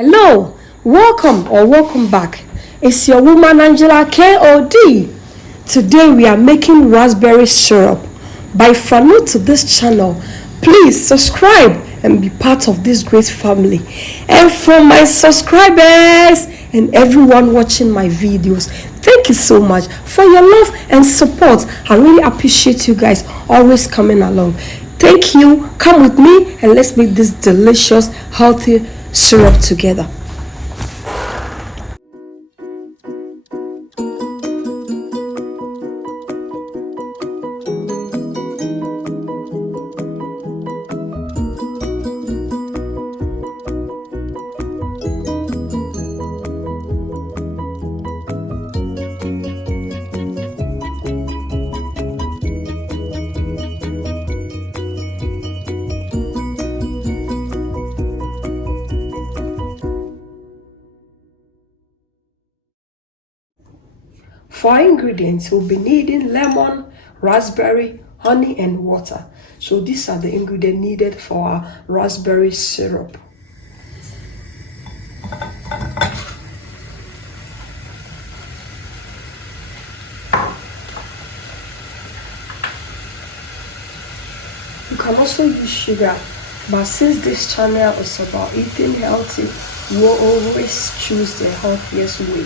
Hello, welcome back. It's your woman Angela KOD. Today we are making raspberry syrup. By far new to this channel, please subscribe and be part of this great family. And for my subscribers and everyone watching my videos, thank you so much for your love and support. I really appreciate you guys always coming along. Thank you. Come with me and let's make this delicious, healthy syrup together. For our ingredients, we'll be needing lemon, raspberry, honey, and water. So these are the ingredients needed for our raspberry syrup. You can also use sugar, but since this channel is about eating healthy, we'll always choose the healthiest way.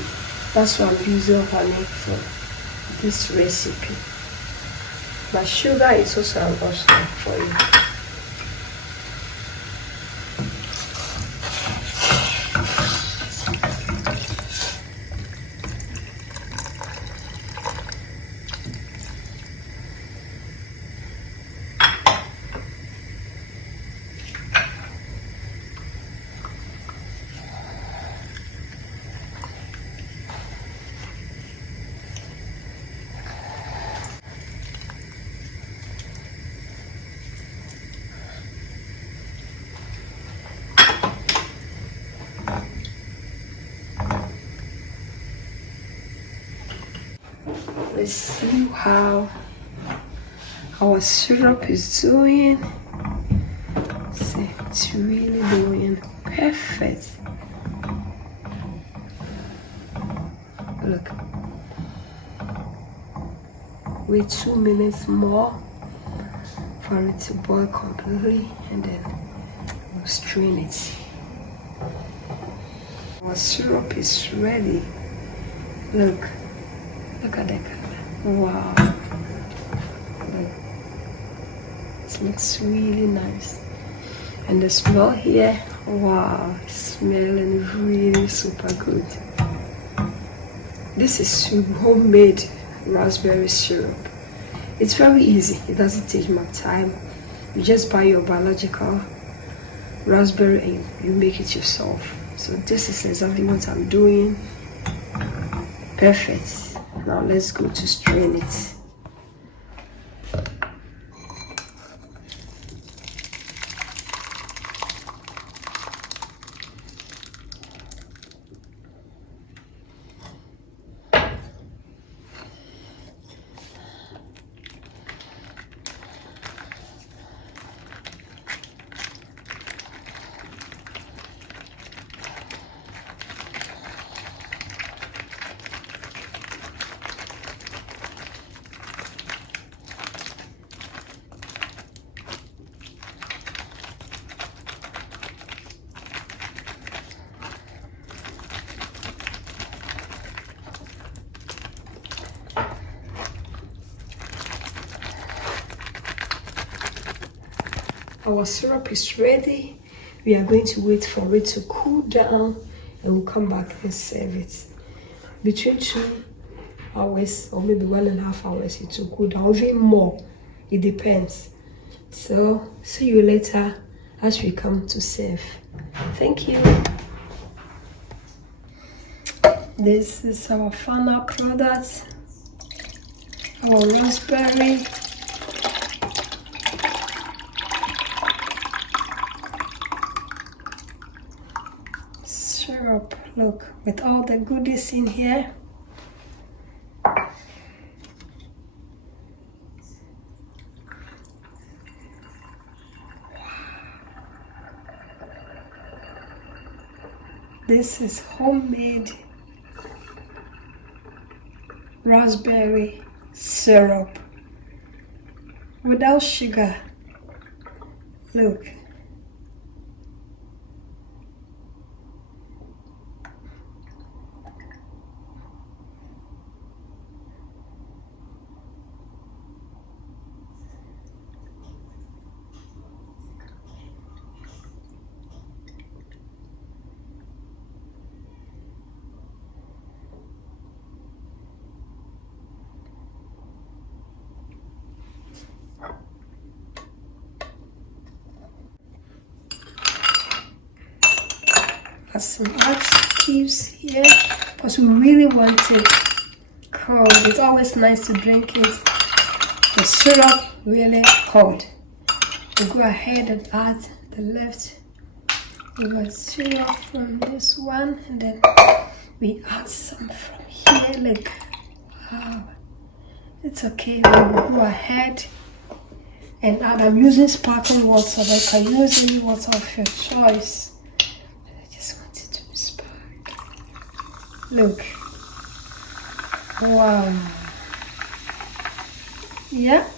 That's why I'm using honey for this recipe. But sugar is also an option for you. Let's see how our syrup is doing. See, it's really doing perfect. Look, wait 2 minutes more for it to boil completely, and then we'll strain it. Our syrup is ready. Look at that color. Wow. Look. It looks really nice. And the smell here, wow, it's smelling really super good. This is homemade raspberry syrup. It's very easy. It doesn't take much time. You just buy your biological raspberry and you make it yourself. So this is exactly what I'm doing. Perfect. Now let's go to strain it. Our syrup is ready. We are going to wait for it to cool down and we'll come back and serve it. Between 2 hours or maybe 1.5 hours, it will cool down, even more. It depends. So see you later as we come to serve. Thank you. This is our final product, our raspberry syrup. Look, with all the goodies in here. This is homemade raspberry syrup without sugar. Look. Add some ice cubes here because we really want it cold. It's always nice to drink it, the syrup really cold. We go ahead and add the leftover syrup from this one, and then we add some from here. Look, wow, it's okay. We will go ahead and add. I'm using sparkling water, but you can use any water of your choice. Look, wow, yeah,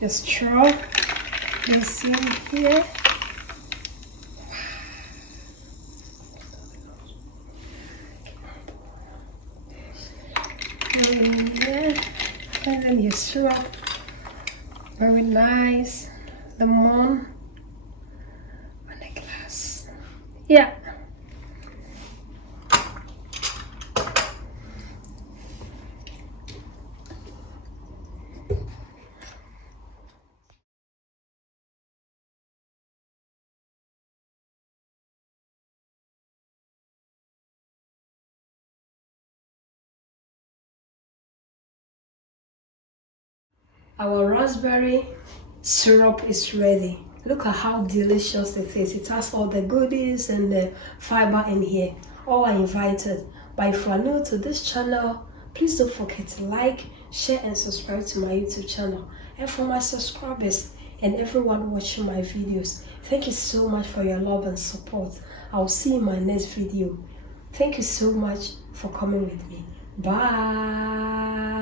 just straw this in here. Yeah, and then your syrup, very nice, lemon on a glass, yeah. Our raspberry syrup is ready. Look at how delicious it is. It has all the goodies and the fiber in here. All are invited. But if you are new to this channel, please don't forget to like, share and subscribe to my YouTube channel. And for my subscribers and everyone watching my videos, thank you so much for your love and support. I'll see you in my next video. Thank you so much for coming with me. Bye.